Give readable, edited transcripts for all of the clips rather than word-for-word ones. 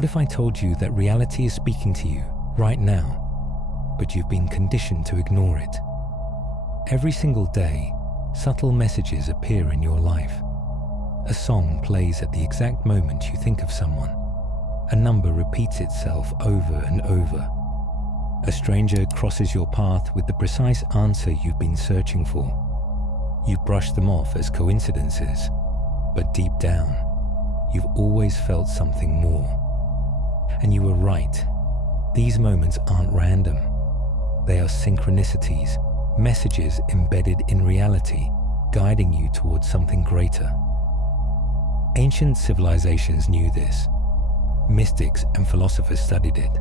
What if I told you that reality is speaking to you right now, but you've been conditioned to ignore it? Every single day, subtle messages appear in your life. A song plays at the exact moment you think of someone. A number repeats itself over and over. A stranger crosses your path with the precise answer you've been searching for. You brush them off as coincidences, but deep down, you've always felt something more. And you were right. These moments aren't random. They are synchronicities, messages embedded in reality, guiding you towards something greater. Ancient civilizations knew this. Mystics and philosophers studied it.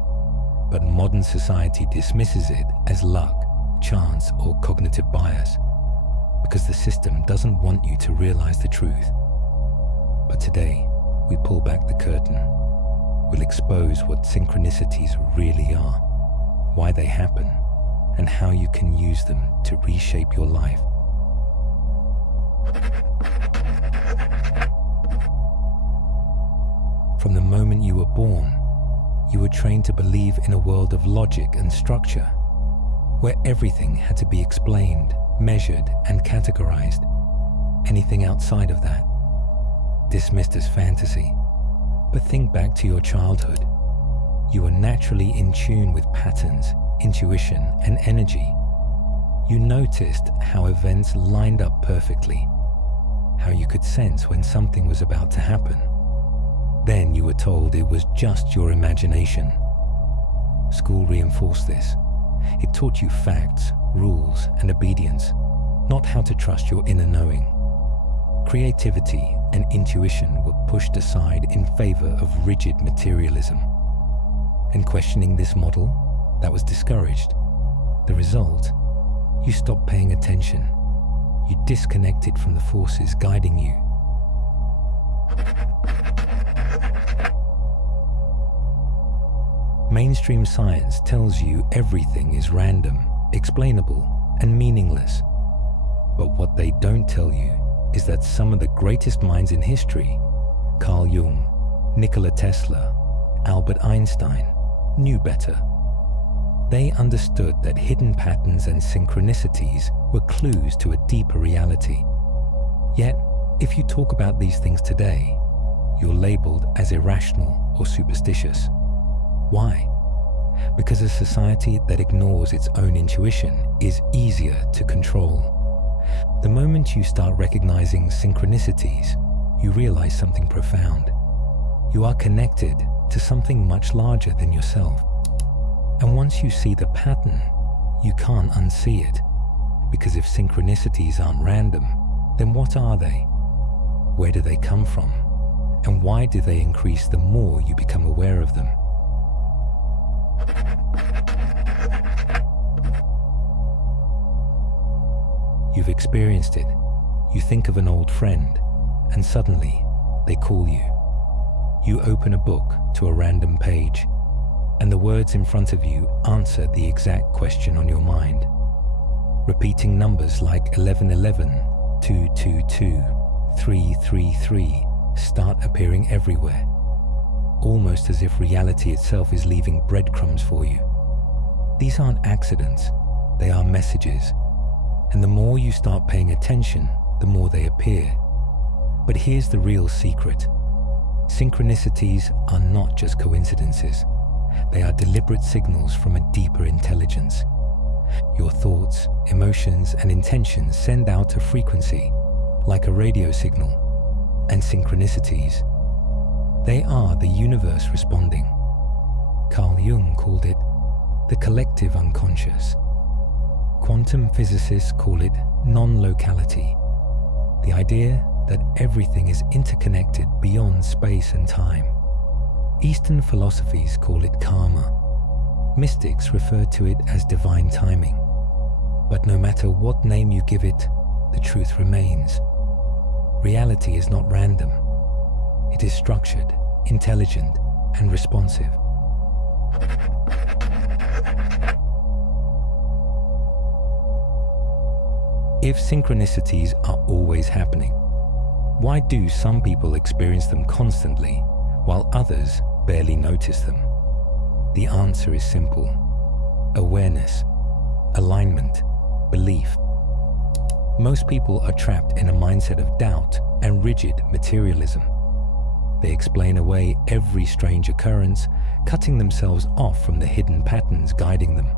But modern society dismisses it as luck, chance, or cognitive bias, because the system doesn't want you to realize the truth. But today, we pull back the curtain. We'll expose what synchronicities really are, why they happen, and how you can use them to reshape your life. From the moment you were born, you were trained to believe in a world of logic and structure, where everything had to be explained, measured, and categorized. Anything outside of that, dismissed as fantasy. But think back to your childhood. You were naturally in tune with patterns, intuition, and energy. You noticed how events lined up perfectly, how you could sense when something was about to happen. Then you were told it was just your imagination. School reinforced this. It taught you facts, rules, and obedience, not how to trust your inner knowing. Creativity and intuition were pushed aside in favor of rigid materialism. And questioning this model, that was discouraged. The result? You stopped paying attention. You disconnected from the forces guiding you. Mainstream science tells you everything is random, explainable, and meaningless. But what they don't tell you is that some of the greatest minds in history, Carl Jung, Nikola Tesla, Albert Einstein, knew better. They understood that hidden patterns and synchronicities were clues to a deeper reality. Yet, if you talk about these things today, you're labeled as irrational or superstitious. Why? Because a society that ignores its own intuition is easier to control. The moment you start recognizing synchronicities, you realize something profound. You are connected to something much larger than yourself. And once you see the pattern, you can't unsee it. Because if synchronicities aren't random, then what are they? Where do they come from? And why do they increase the more you become aware of them? You've experienced it. You think of an old friend, and suddenly they call you. You open a book to a random page, and the words in front of you answer the exact question on your mind. Repeating numbers like 1111, 222, 333 start appearing everywhere, almost as if reality itself is leaving breadcrumbs for you. These aren't accidents, they are messages. And the more you start paying attention, the more they appear. But here's the real secret. Synchronicities are not just coincidences. They are deliberate signals from a deeper intelligence. Your thoughts, emotions, and intentions send out a frequency, like a radio signal. And synchronicities, they are the universe responding. Carl Jung called it the collective unconscious. Quantum physicists call it non-locality, the idea that everything is interconnected beyond space and time. Eastern philosophies call it karma. Mystics refer to it as divine timing. But no matter what name you give it, the truth remains. Reality is not random. It is structured, intelligent, and responsive. If synchronicities are always happening, why do some people experience them constantly, while others barely notice them? The answer is simple: awareness, alignment, belief. Most people are trapped in a mindset of doubt and rigid materialism. They explain away every strange occurrence, cutting themselves off from the hidden patterns guiding them.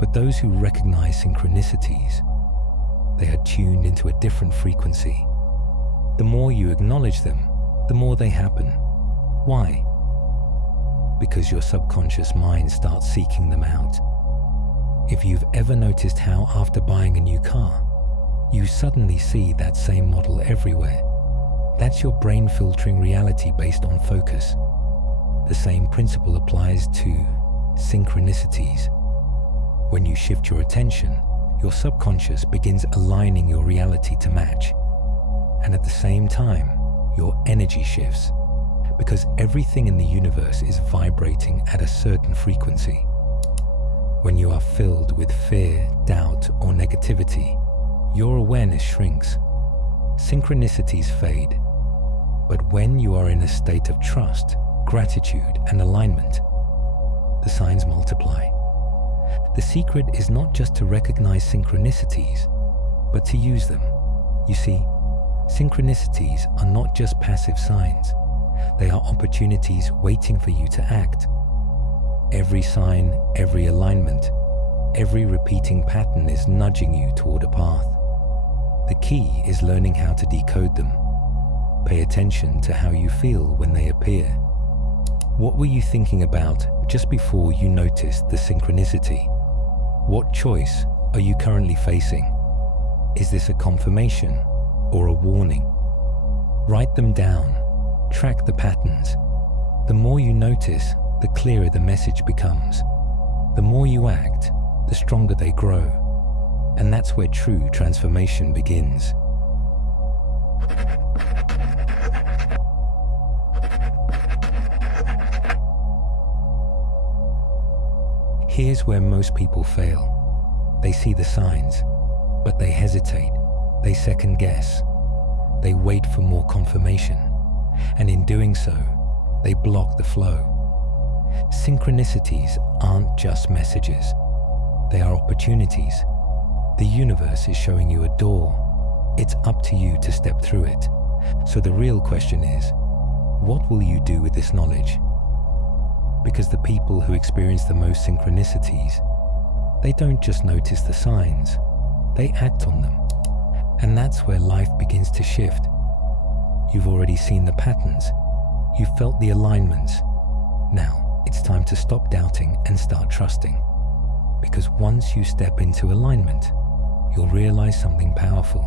But those who recognize synchronicities, they are tuned into a different frequency. The more you acknowledge them, the more they happen. Why? Because your subconscious mind starts seeking them out. If you've ever noticed how after buying a new car, you suddenly see that same model everywhere, that's your brain filtering reality based on focus. The same principle applies to synchronicities. When you shift your attention, your subconscious begins aligning your reality to match. And at the same time, your energy shifts, because everything in the universe is vibrating at a certain frequency. When you are filled with fear, doubt, or negativity, your awareness shrinks. Synchronicities fade. But when you are in a state of trust, gratitude, and alignment, the signs multiply. The secret is not just to recognize synchronicities, but to use them. You see, synchronicities are not just passive signs. They are opportunities waiting for you to act. Every sign, every alignment, every repeating pattern is nudging you toward a path. The key is learning how to decode them. Pay attention to how you feel when they appear. What were you thinking about just before you noticed the synchronicity? What choice are you currently facing? Is this a confirmation or a warning? Write them down. Track the patterns. The more you notice, the clearer the message becomes. The more you act, the stronger they grow. And that's where true transformation begins. Here's where most people fail. They see the signs, but they hesitate. They second guess. They wait for more confirmation. And in doing so, they block the flow. Synchronicities aren't just messages. They are opportunities. The universe is showing you a door. It's up to you to step through it. So the real question is, what will you do with this knowledge? Because the people who experience the most synchronicities, they don't just notice the signs, they act on them. And that's where life begins to shift. You've already seen the patterns. You've felt the alignments. Now, it's time to stop doubting and start trusting. Because once you step into alignment, you'll realize something powerful.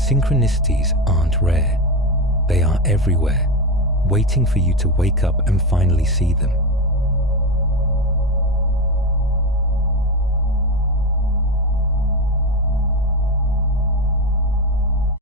Synchronicities aren't rare. They are everywhere, waiting for you to wake up and finally see them.